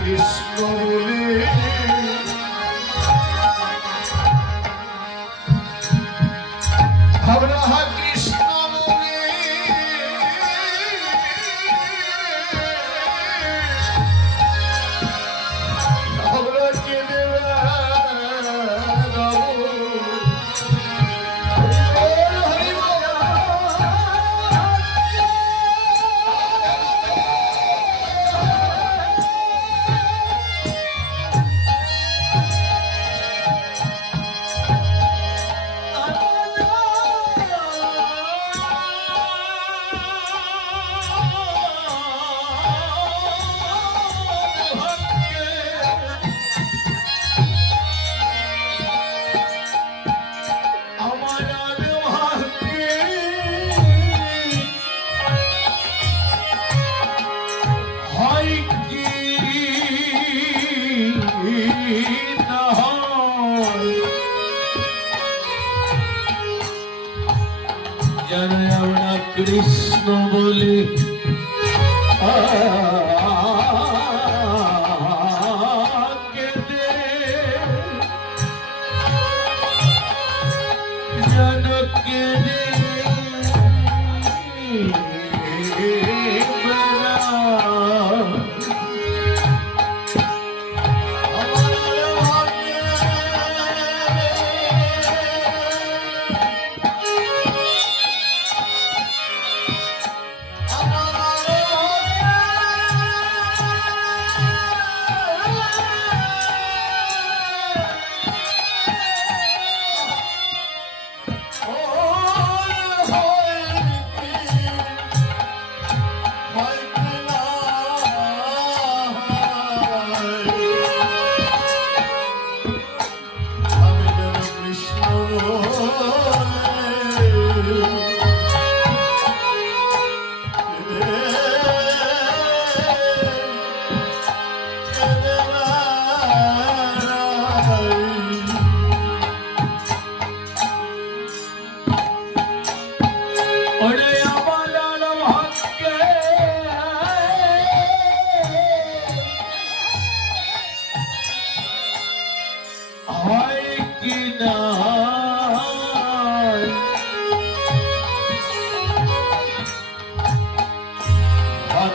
কৃষ্ণ বলে রাধা কৃষ্ণ বলে আমরা কেঁদে কৃষ্ণ বলে কেঁদে যেন কেঁদে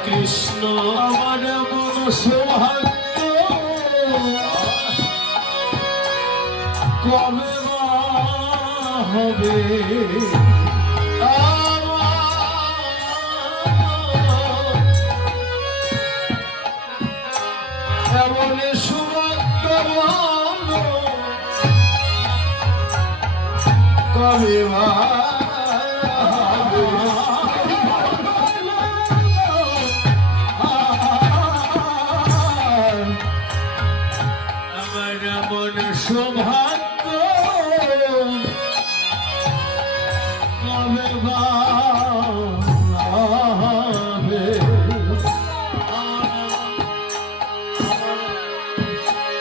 কৃষ্ণ আমার মন সৌভাগ্য কবে হবে এমন সৌভাগ্য কবে সৌভাগ্য কবে হবে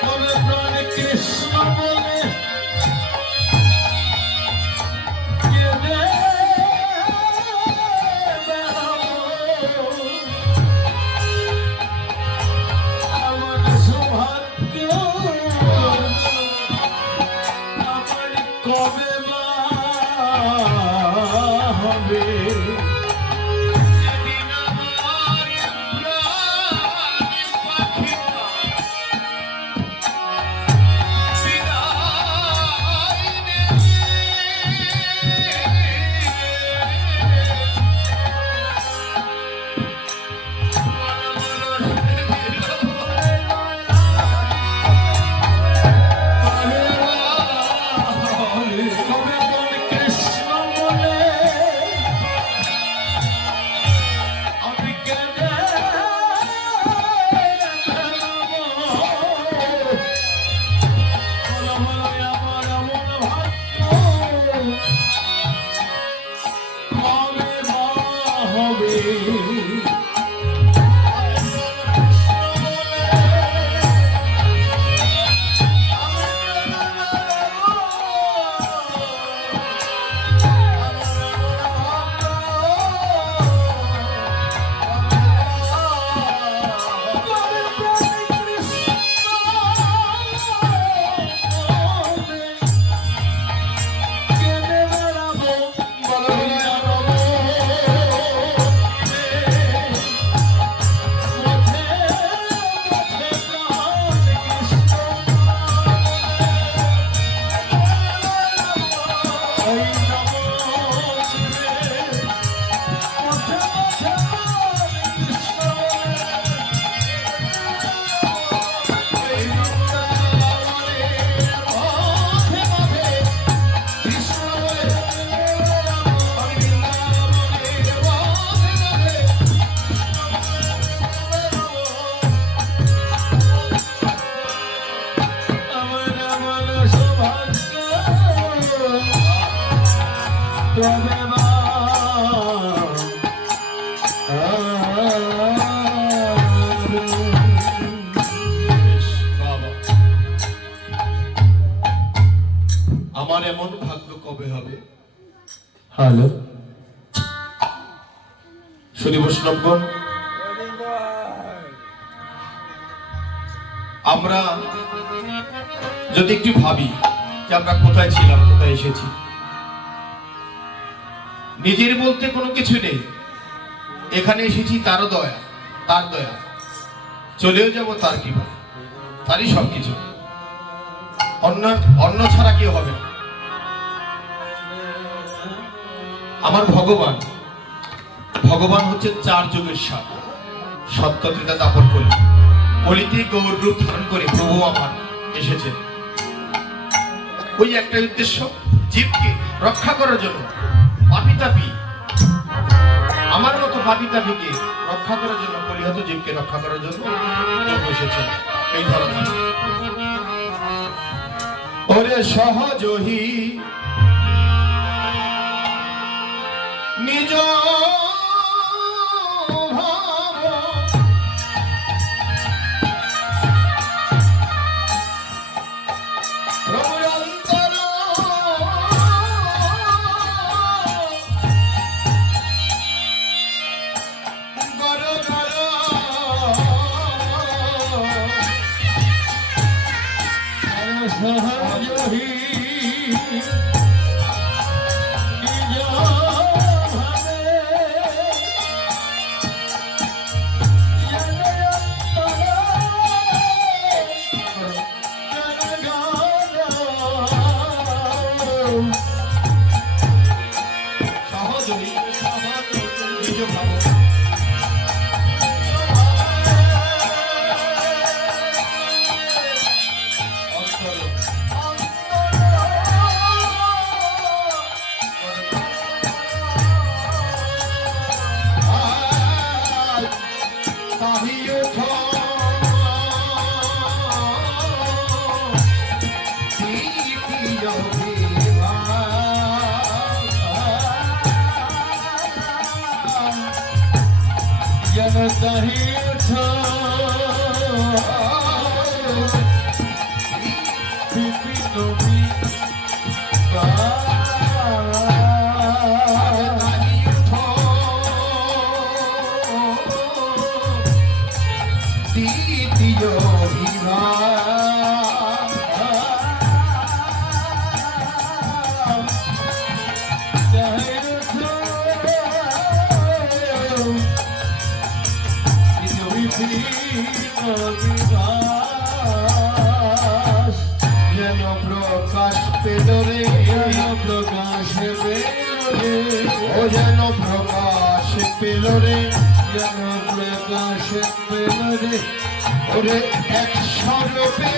কবে প্রাণ কৃষ্ণ বলে কেঁদে আমার সৌভাগ্য রবে না বাবা। আমার এমন ভাগ্য কবে হবে? হ্যালো শুনি বৈষ্ণবগণ, আমরা যদি একটু ভাবি যে আমরা কোথায় ছিলাম, কোথায় এসেছি, নিজের বলতে কোনো কিছু নেই। এখানে এসেছি তারও দয়া, তার দয়া, চলেও যাব তার কৃপা, তারই সবকিছু, অন্য ছাড়া কেউ হবে না। আমার ভগবান হচ্ছে 4 যুগের সার, সত্য ত্রেতা দাপন কলি, কলিতে গৌর রূপ ধারণ করে প্রভু আমার এসেছেন। ওই একটা উদ্দেশ্য, জীবকে রক্ষা করার জন্য। পাপী আমার মতো পাপীকে রক্ষা করার জন্য, কলিহত জীবকে রক্ষা করার জন্য এসেছেন এই ধরনের। ওরে সহজহি নিজ প্রকাশ পেল রে, প্রকাশ যেন প্রকাশ পেল রে, যেন প্রকাশ পেল রে। ওরে এক স্বরূপে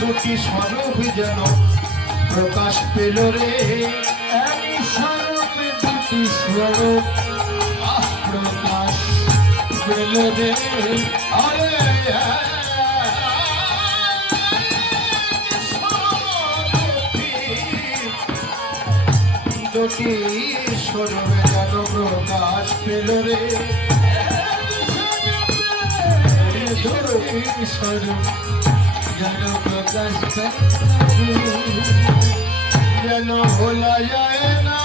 দুটি স্বরূপ যেন প্রকাশ পেল রে, এক স্বরূপে দুটি স্বরূপ প্রকাশ পেল রে। আরে দুটি স্বরূপে যেন প্রকাশ পেল রে, দুটি স্বরূপ যেন প্রকাশ পেল যেন ভোলা যায় না,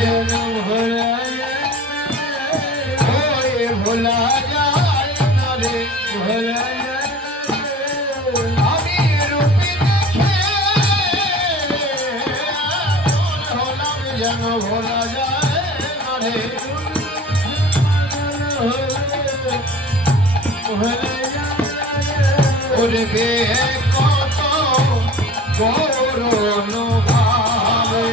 যেন ভোলা যায় না, ভোলা যায় না রে, ভোলা যায় না। আমি রূপী দেখে যেন ভোলা যায় না রে, ওরে বে কত করুণ ভাবে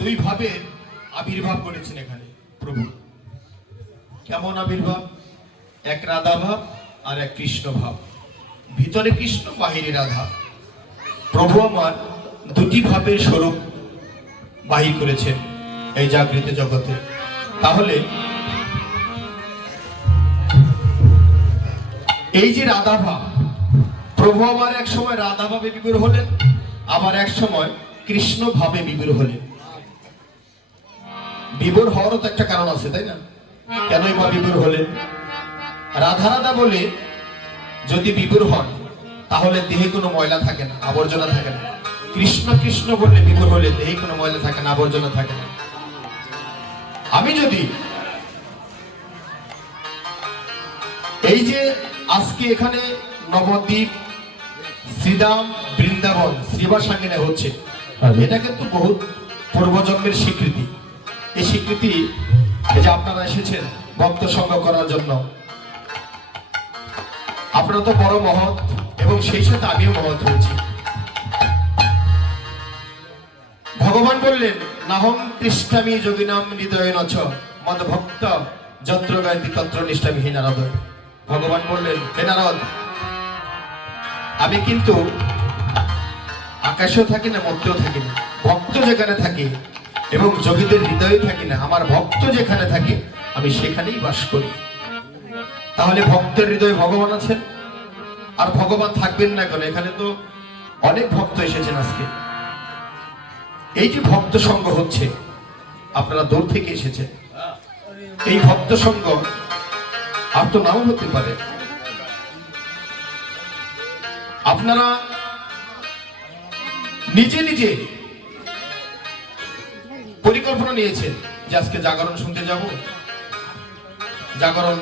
দুই ভাবের আবির্ভাব করেছেন এখানে প্রভু। কেমন আবির্ভাব? এক রাধা ভাব আর এক কৃষ্ণ ভাব। ভিতরে কৃষ্ণ, বাহিরে রাধা। প্রভু আমার দুটি ভাবের স্বরূপ বাহির করেছেন এই জাগৃত জগতে। তাহলে এই যে রাধা ভাব, প্রভু আমার এক সময় রাধা ভাবে বিভোর হলেন, আবার এক সময় কৃষ্ণ ভাবে বিভোর হলেন। বিভোর হওয়ারও তো একটা কারণ আছে, তাই না? কেনই বা বিভোর হলেন? রাধা রাধা বলে যদি বিভোর হন তাহলে দেহে কোনো ময়লা থাকে না, আবর্জনা থাকে না। কৃষ্ণ কৃষ্ণ বললে বিভোর হলে দেহে কোনো ময়লা থাকে না, আবর্জনা থাকে না। আমি যদি এই যে আজকে এখানে নবদ্বীপ, শ্রীধাম, বৃন্দাবন, শ্রীবাসাঙ্গিনে হচ্ছে, এটা কিন্তু বহুত পূর্বজন্মের স্বীকৃতি। এই স্বীকৃতি এই যে আপনারা এসেছেন ভক্ত সঙ্গ করার জন্য, আপনারা তো বড় মহৎ, এবং সেই সাথে আমিও মহৎ হয়েছি। ভগবান বললেন, নাহং তৃষ্টামি যোগিনাম হৃদয়ে নচ মদ ভক্ত যত্র গায়তি তত্র নিষ্ঠামি হি নারদ। ভগবান বললেন, হে নারদ, আমি কিন্তু আকাশেও থাকি না, মধ্যেও থাকি না, ভক্ত যেখানে থাকি এবং যোগীদের হৃদয়ে থাকি না, আমার ভক্ত যেখানে থাকে আমি সেখানেই বাস করি। তাহলে ভক্তের হৃদয়ে ভগবান আছেন, আর ভগবান থাকবেন না কেন? এখানে তো অনেক ভক্ত এসেছেন আজকে। এই যে ভক্ত সঙ্গ হচ্ছে, আপনারা দূর থেকে এসেছেন, এই ভক্ত সঙ্গ আর তো নাও হতে পারে। আপনারা নিজে নিজে পরিকল্পনা নিয়েছেন যে আজকে জাগরণ শুনতে যাব, জাগরণ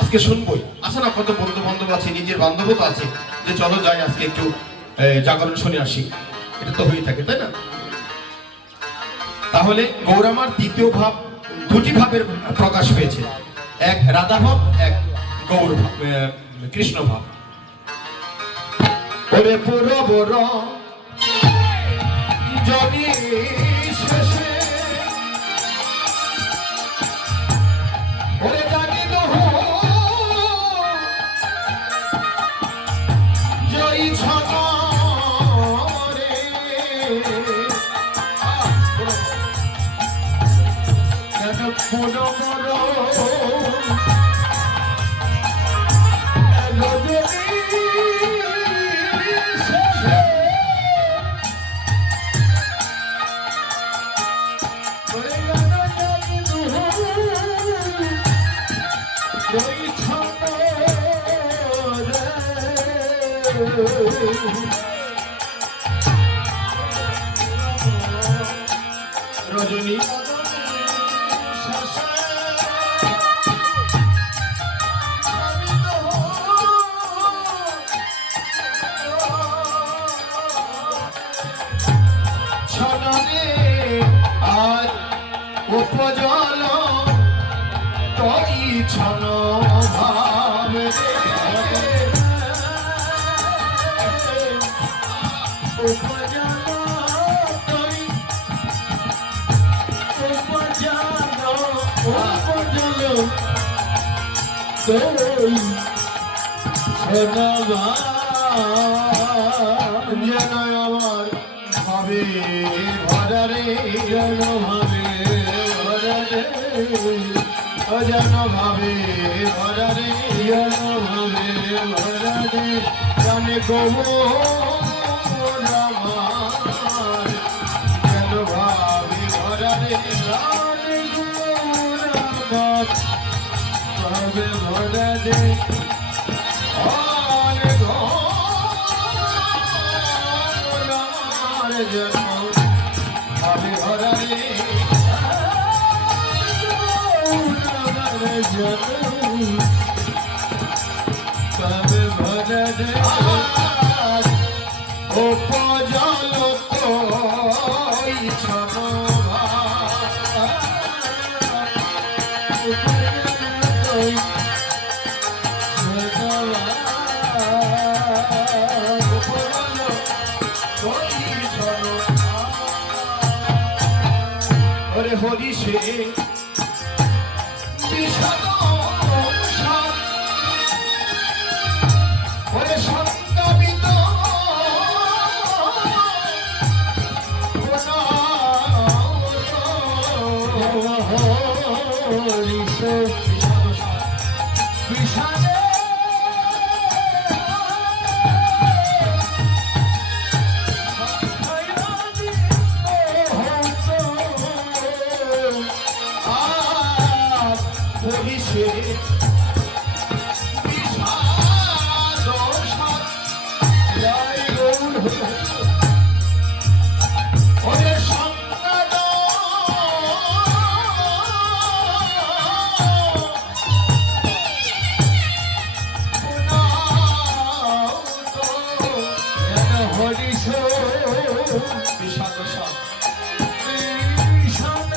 আজকে শুনবই। আছে না, কত বন্ধু বান্ধব আছে, নিজের বান্ধবও তো আছে, যে চলো যাই আজকে একটু জাগরণ শুনে আসি। এটা তো হয়ে থাকে, তাই না? তাহলে গৌরামার দ্বিতীয় ভাব, দুটি ভাবের প্রকাশ পেয়েছে, এক রাধা ভাব, এক গৌর ভাব, কৃষ্ণ ভাব। ওরে পুরবর জনি শেষে ওরে জানি দহ জয়ী ছরে পুরবর রজনী ছলনে আর উপজল তই ছন ভাবে যেন আমার ভাবে ভরারে, যেন ভাবে ভরারে, যেন ভাবে ভরারে, যেন ভাবে ভরারে, জানে গৌর আমার, যেন ভাবে ভরারে, জানে গৌর আমার, ভাবে ভরারে। ভাবে ভরারে ভাবে ভরারে উপজল তই ছন হরি সে বিষাদ সন্তাবিত বিষাদ সার বিষাদে আর বহিষে বিষাদ সার জয় গৌর ওরে সংবাদ হরিষ বিষাদ সার বিষাদ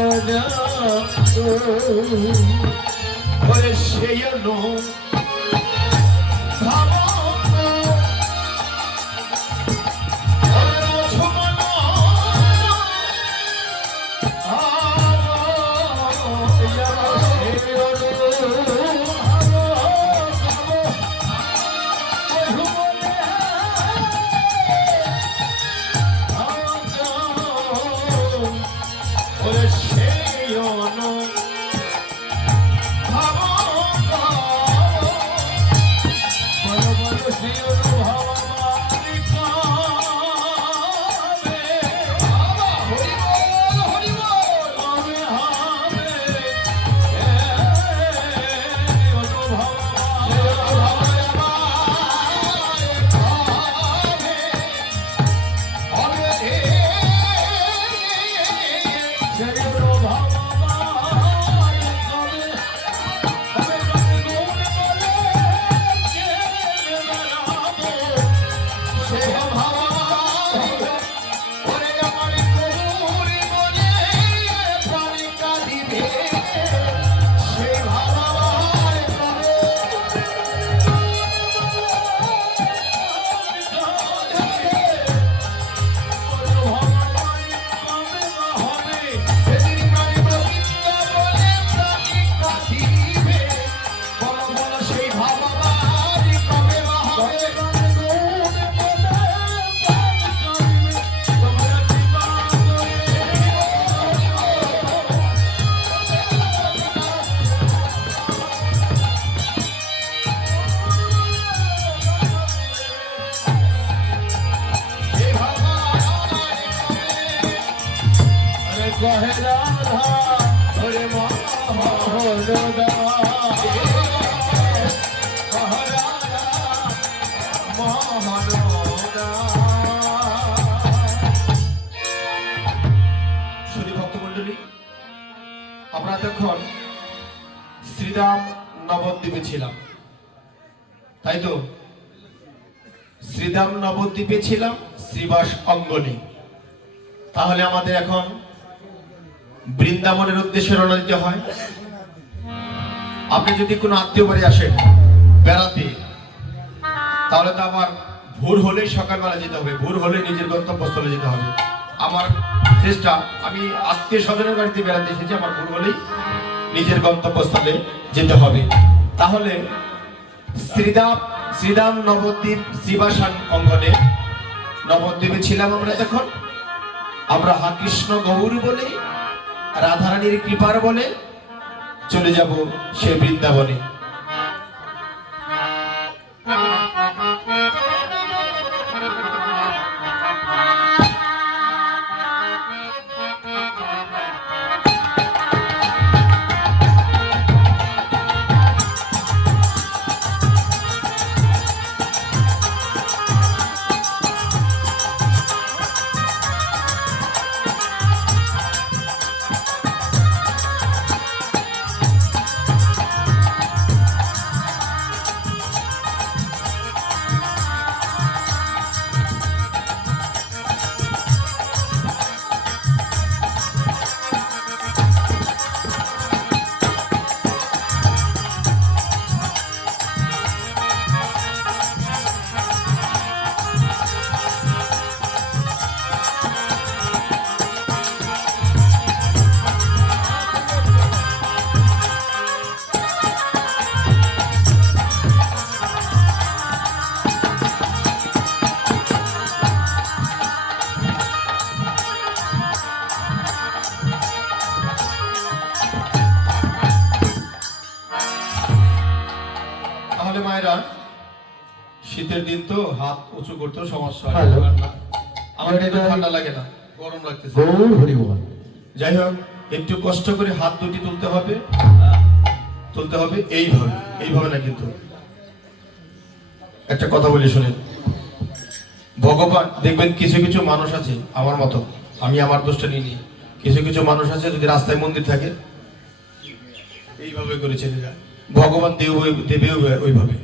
আর ওরে সেই কহে রাধা হরে মোহন সুধী ভক্তমণ্ডলী, আমরা তখন শ্রীরাম নবদ্বীপে ছিলাম, তাই তো? শ্রীধাম নবদ্বীপে ছিলাম, শ্রীবাস অঙ্গনে। তাহলে আমাদের এখন বৃন্দাবনের উদ্দেশ্যে রওনা দিতে হয়। আপনি যদি কোনো আত্মীয় বাড়ি আসেন বেড়াতে, তাহলে তো আমার ভোর হলেই সকালবেলা যেতে হবে, ভোর হলে নিজের গন্তব্যস্থলে যেতে হবে। আমার চেষ্টা, আমি আত্মীয় স্বজনের বাড়িতে বেড়াতে এসেছি, আমার ভোর হলেই নিজের গন্তব্যস্থলে যেতে হবে। তাহলে শ্রীধাম নবদ্বীপ শ্রীবাসান অঙ্গনে নবদ্বীপে ছিলাম আমরা। তখন আমরা হা কৃষ্ণ গৌর বলে, রাধারানীর কৃপার বলে চলে যাব সেই বৃন্দাবনে। মায়েরা, শীতের দিন তো হাত উঁচু করতেও সমস্যা হয়। হ্যালো। আমার কিন্তু ঠান্ডা লাগে না, গরম লাগতেছে। গৌর হরিবল। যাই হোক, একটু কষ্ট করে হাত দুটি তুলতে হবে, এইভাবে, এইভাবে না কিন্তু। একটা কথা বলি শুনেন, ভগবান দেখবেন কিছু কিছু মানুষ আছে আমার মতো, আমি আমার দোষটা নিয়ে কিছু কিছু মানুষ আছে যদি রাস্তায় মন্দির থাকে এইভাবে করে চলে যায়, ভগবান দেবেও ওইভাবে।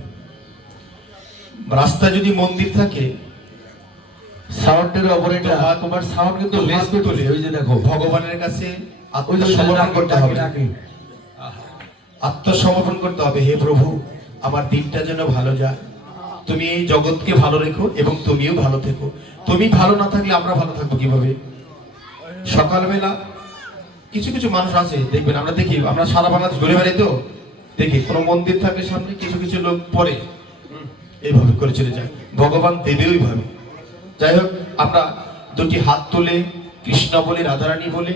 রাস্তায় যদি মন্দির থাকে সাউন্ডের অপারেটর তোমার সাউন্ড কিন্তু লেস করে তোলে, ওই যে দেখো ভগবানের কাছে ওই যে আত্মসমর্পণ করতে হবে, ডাকে। আত্মসমর্পণ করতে হবে। হে প্রভু, আমার দিনটা যেন ভালো যায়, তুমি এই জগৎকে ভালো রেখো এবং তুমিও ভালো থেকো। তুমি ভালো না থাকলে আমরা ভালো থাকবো কিভাবে? সকালবেলা কিছু কিছু মানুষ আছে দেখবেন, আমরা দেখি, আমরা সারা বাংলাদেশ ঘুরে বেড়াই তো দেখি, কোনো মন্দির থাকলে সামনে কিছু কিছু লোক পরে এইভাবে করে চলে যায়, ভগবান দেবে ওইভাবে। যাই হোক, আমরা দুটি হাত তুলে কৃষ্ণ বলে, রাধারানী বলে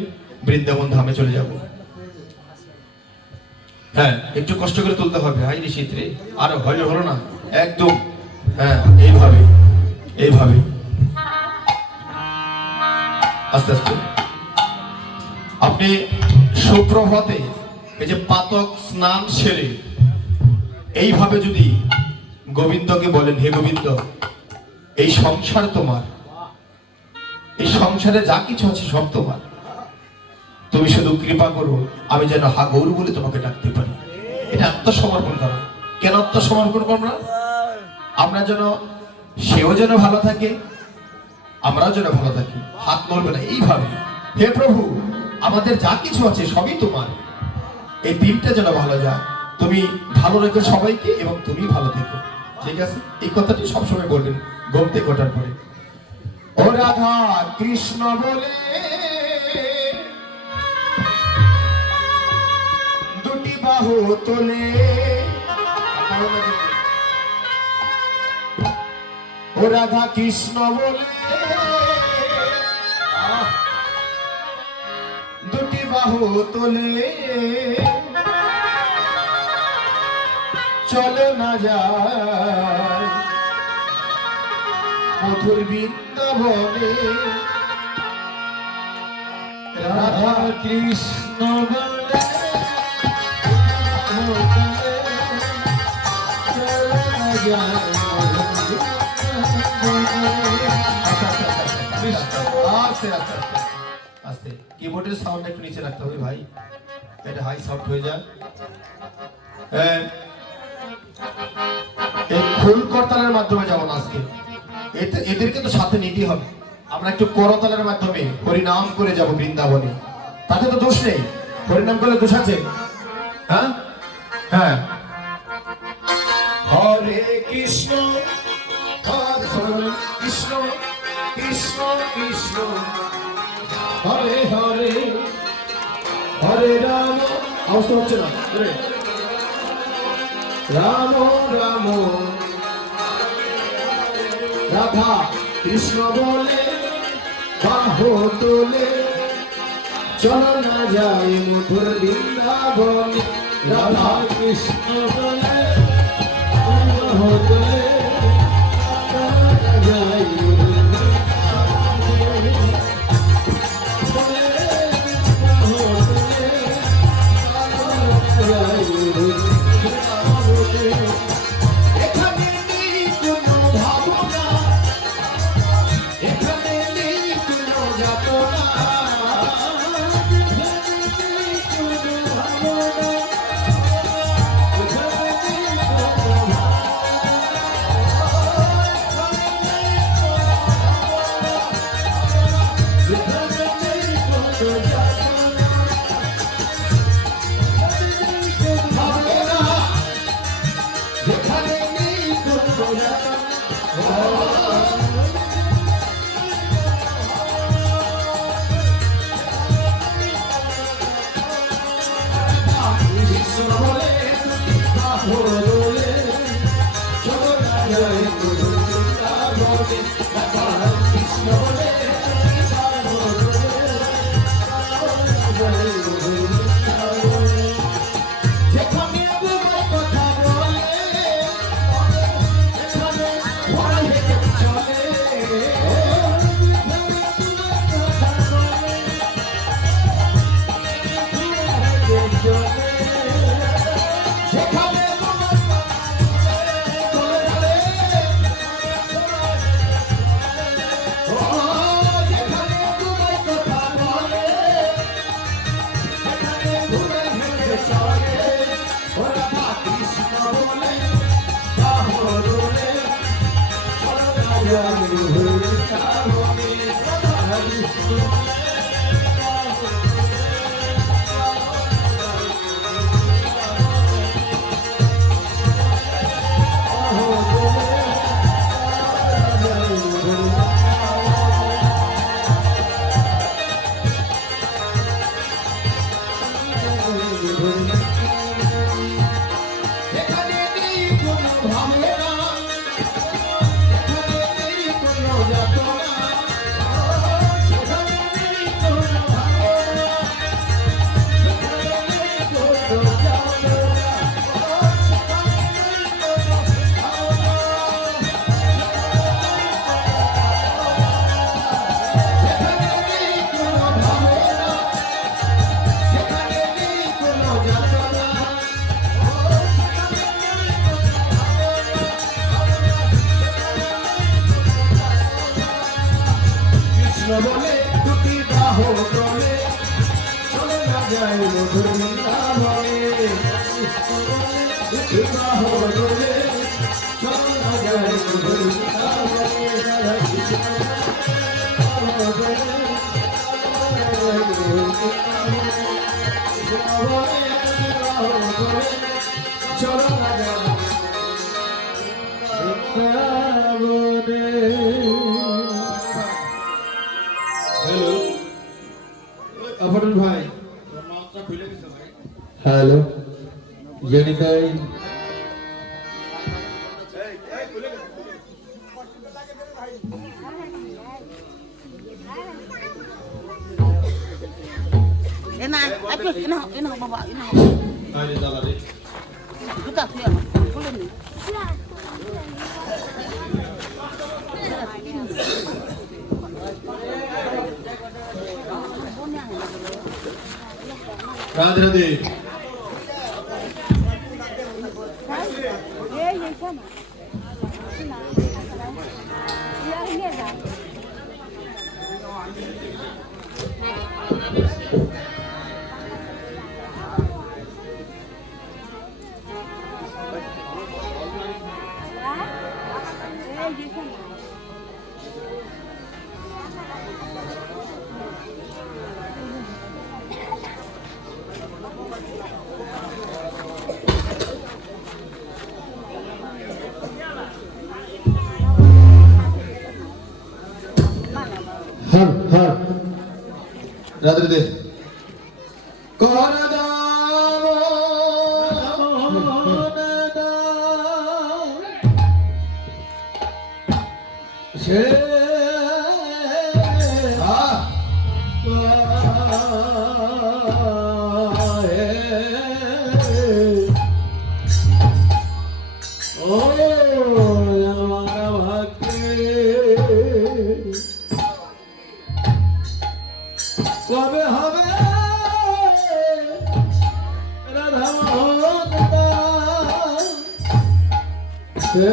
বৃন্দাবন ধামে চলে যাব। হ্যাঁ, একটু কষ্ট করে তুলতে হবে। হাই রে শীত রে, আর হলো না একদম। হ্যাঁ, এইভাবে এইভাবে আস্তে আস্তে। আপনি সুপ্রভাতে এই যে পাতক স্নান সেরে এইভাবে যদি গোবিন্দকে বলেন, হে গোবিন্দ, এই সংসার তোমার, এই সংসারে যা কিছু আছে সব তোমার, তুমি শুধু কৃপা করো আমি যেন হা গৌর বলে তোমাকে ডাকতে পারি। এটা আত্মসমর্পণ করা। কেন আত্মসমর্পণ করবো না? আমরা যেন, সেও যেন ভালো থাকে, আমরাও যেন ভালো থাকি। হাত নড়বে না, এইভাবে, হে প্রভু, আমাদের যা কিছু আছে সবই তোমার, এই দিনটা যেন ভালো যায়, তুমি ভালো রেখো সবাইকে এবং তুমি ভালো থেকো। ঠিক আছে, এই কথাটি সবসময় বলবেন ঘুমতে কোটার পরে। ও রাধা কৃষ্ণ বলে দুটি বাহু তোলে, ও রাধা কৃষ্ণ বলে দুটি বাহু তোলে, চলো না যায় মধুর বৃন্দাবনে। রাধা কৃষ্ণ বলে চলো না যায়। আস্তে আস্তে আস্তে, কিবোর্ডের সাউন্ড একটু নিচে রাখতে হবে ভাই, এটা হাই সাউন্ড হয়ে যায়। এই ফুল করতালের মাধ্যমে যেমন আজকে এদেরকে তো সাথে নিতেই হবে। আমরা একটু করতালের মাধ্যমে হরিনাম করে যাব বৃন্দাবনে, তাতে তো দোষ নেই। হরিনাম করলে দোষ আছে? হ্যাঁ হ্যাঁ, হরে কৃষ্ণ কৃষ্ণ কৃষ্ণ কৃষ্ণ হরে হরে, হরে রাম, অবস্থা হচ্ছে না, রাম রাম, রাধা কৃষ্ণ বলে বাহু তোলে, চলো না যাই মধুর বৃন্দাবনে। রাধা কৃষ্ণ বলে বাহু তোলে, চলো না যাই এখানে নেই কোনো ভাবনা, এখানে নেই কোনো যাতনা, সেখানে নেই কোনো ভাবনা, সেখানে নেই কোনো যাতনা, সেখানে নেই কোনো ভাবনা, সেখানে নেই কোনো ভাবনা, সেখানে নেই কোনো যাতনা। কৃষ্ণ বলে দুটি বাহু তলে চলে না যায় মধুর বৃন্দাবনে, কৃষ্ণ বলে দুটি বাহু তলে চলে না যায় মধুর বৃন্দাবনে, রাধা কৃষ্ণ বলে চলো না যায় হ্যালো আফরুল ভাই, hello জনিতাই Enak, habis enak bawa enak. আরে দাদা রে Kita siap, boleh ni. Radhe Radhe. Ye ye sama. Ya ini dah. Ye ye sama. Har Har Radhe Radhe. কর দাও সে ও আমার ভক্তি কবে হবে রাধা মোহন সে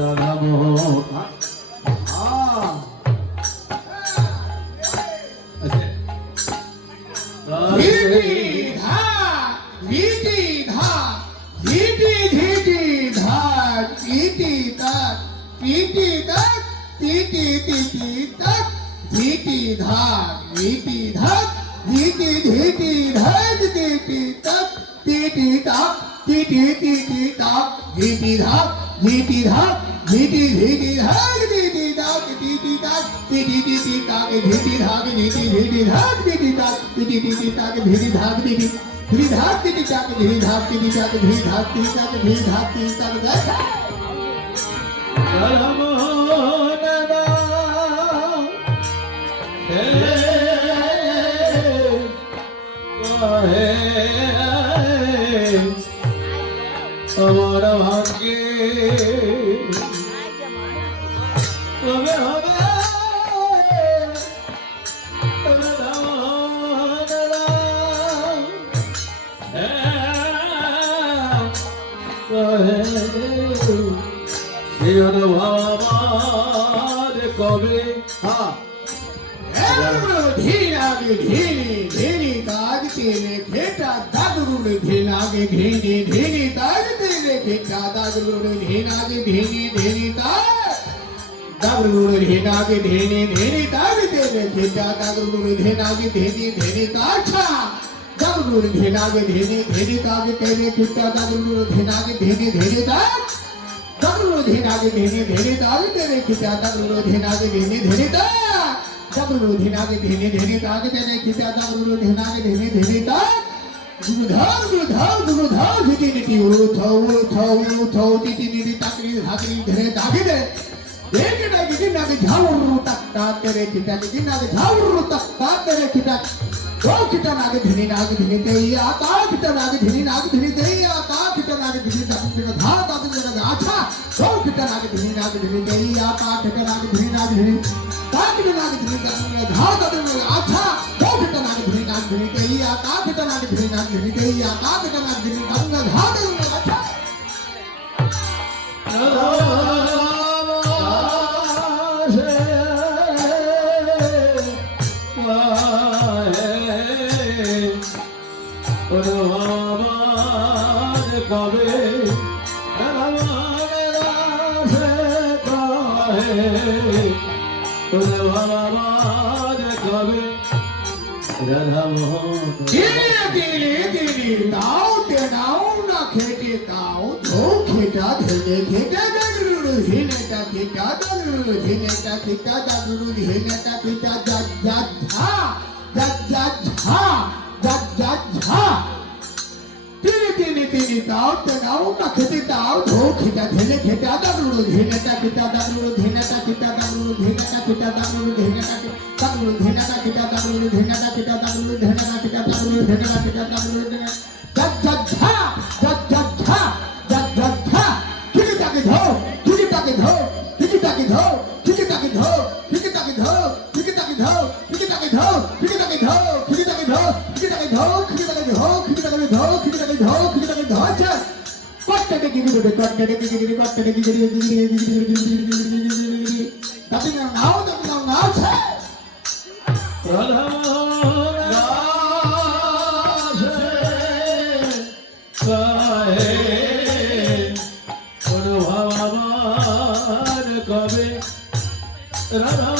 রাধা মোহন ধীটি ধা ধীটি ধা ধীটি ধীটি ধা ধীটি ধা टीटी तक टीटी टीटी तक टीटी धाक टीटी धक टीटी टीटी धक टीटी तक टीटी तक टीटी टीटी तक टीटी धक टीटी धक टीटी टीटी धक टीटी तक टीटी तक टीटी टीटी तक टीटी धक टीटी टीटी धक टीटी तक टीटी टीटी तक टीटी धक टीटी टीटी धक टीटी तक टीटी धक टीटी तक टीटी धक टीटी तक टीटी धक टीटी तक दस আমার ভাগ্যে তবে হবে কবে হ্যাঁ धीरागे धीरे धीरे ताज तेरे खेता दादरुल धीनागे धीरे धीरे ताज तेरे खेता दादरुल धीनागे धीरे धीरे ताज दादरुल धीनागे धीरे धीरे ताज तेरे खेता दादरुल धीनागे धीरे धीरे ताज दादरुल धीनागे धीरे धीरे ताज तेरे खेता दादरुल धीनागे धीरे धीरे ताज दादरुल धीनागे धीरे धीरे ताज तेरे खेता दादरुल धीनागे धीरे धीरे ताज दादरुल धीनागे धीरे धीरे ताज तेरे खेता दादरुल धीनागे धीरे धीरे ताज गुरुधाव झिटी निटी उथौ टिटी निटी ताकरी धाकरी धरे दागे दे देखे दागे दिनागे झावुरु तक्ता तेरे खेता के दिनागे झावुरु तक्ता तेरे खेता दो खेता नागे धीनी तेया ता खेता नागे धीनी तेया ता खेता नागे धीनी ताकरी धा ताकरी जरा अच्छा दो खेता नागे धीनी तेया ता खेता नागे धीनी ताकरी नागे धीनी ताकरी धा ताकरी अच्छा दो खेता नागे धीनी तेया ता खेता नागे धीनी तेया ता खेता नागे धीनी ताकरी धा ताकरी अच्छा কবে কবে রাধা মোহন धीरे दाओ ते दाओ ना खेटे दाओ दो खेटा धीरे खेटा दगरुरु हिनेटा खेटा दगरुरु हिनेटा खेटा दगरुरु हिनेटा खेटा जज झा तीनी दाओ ते दाओ ना खेटे दाओ दो खेटा धीरे खेटा दगरुरु हिनेटा खेटा दगरुरु हिनेटा खेटा दगरुरु हिनेटा खेटा दगरुरु हिनेटा दगरुरु हिनेटा खेटा दगरुरु हिनेटा खेटा दगरुरु हिनेटा खेटा दगरुरु हिनेटा खेटा दगरुरु जज झा किसी ताके धो किसी ताके धो किसी ताके धो किसी ताके धो किसी ताके धो किसी ताके धो किसी ताके धो किसी ताके धो किसी ताके धो किसी ताके धो किसी ताके धो किसी ताके धो किसी ताके धो किसी ताके धो अच्छा कट्टे के गिरी tapi ngau छे রাধা কবে রাধা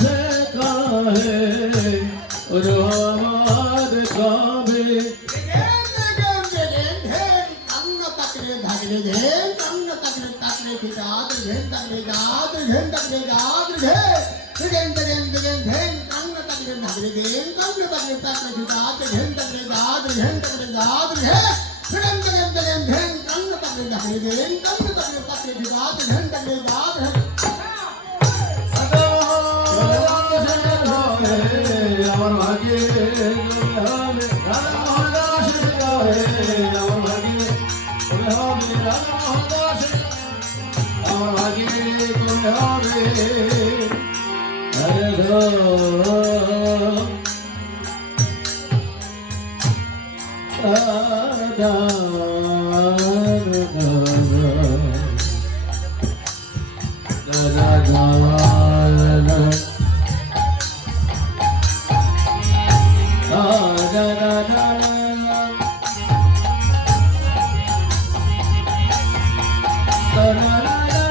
সে কাহে রহমান কবে আমার ভাগ্যে হবে রাধা মহাদাস আমার ভাগ্যে হবে রাধা মহাদাস আমার ভাগ্যে হবে হরে রাধা la la la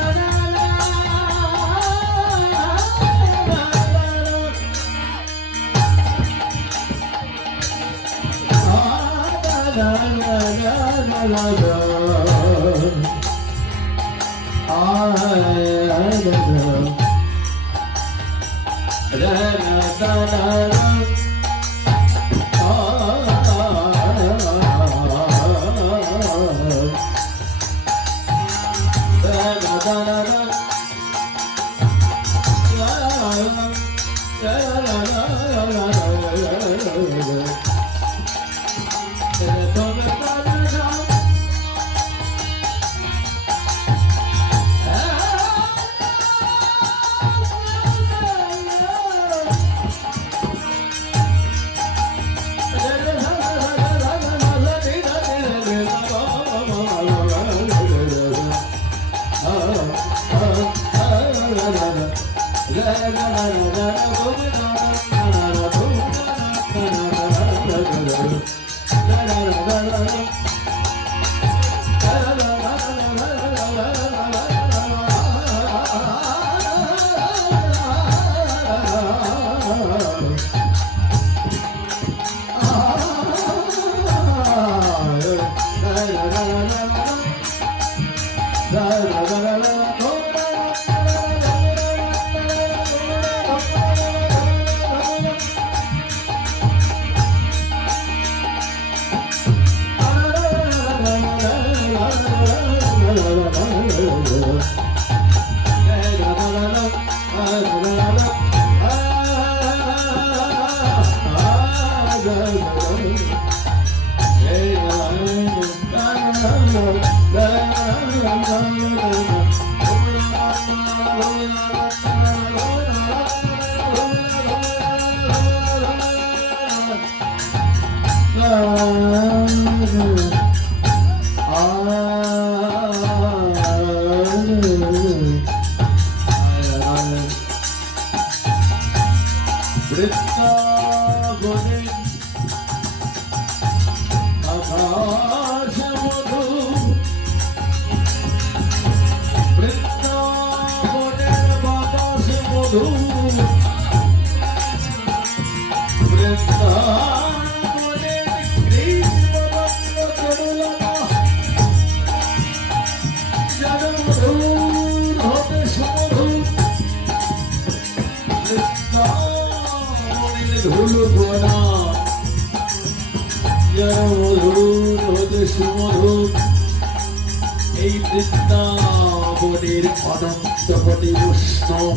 এই বৃন্দাবনের অনন্ত কোটি বৈষ্ণব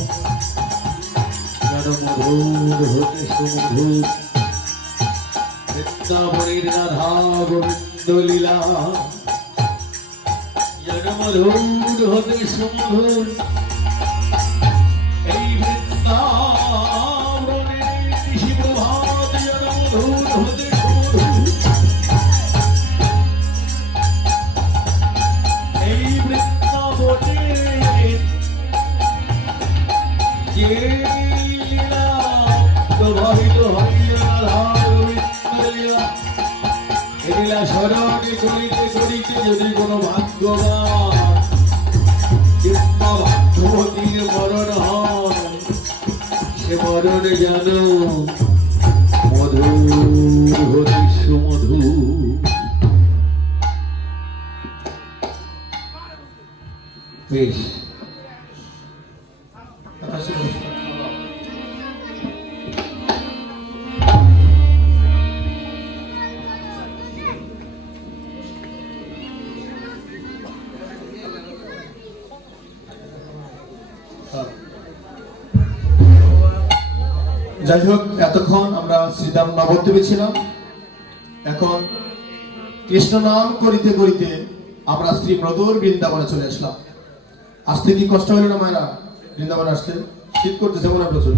মধুর হতে সুমধুর বৃন্দাবনের রাধা গোবিন্দ লীলা মধুর হতে সুমধুর এই বৃন্দাবনের শিবভাব মধুর হতে সুমধুর এই বৃন্দাবনের যে লীলা প্রভাবিত হইয়া রাধা গোবিন্দ লীলা এই লীলা স্মরণে করিতে করিতে যদি কোনো ভাগ্যবান কিংবা ভাগ্যবতীর মরণ হয় সে মরণে যেন মধুর হতে সুমধুর। বেশ যাই হোক, এতক্ষণ আমরা শ্রীধাম নবদ্বীপে ছিলাম। এখন কৃষ্ণ নাম করিতে করিতে আমরা শ্রী মধুর বৃন্দাবনে চলে আসলাম। আসতে কি কষ্ট হলো না মায়েরা? বৃন্দাবনে আসতে শীত করতেছে মনে প্রচুর।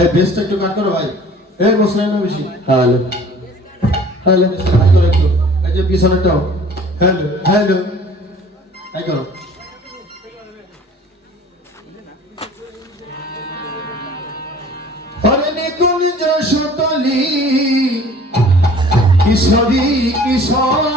এই বেশটা একটু কাট করো ভাই, এই মশলাই না বেশি। হ্যালো হ্যালো কাট করো একটু, এই যে পিছনেরটাও। হ্যালো হ্যালো, এই করো। নিকুঞ্জ সুতলি কিশোরী কিশোর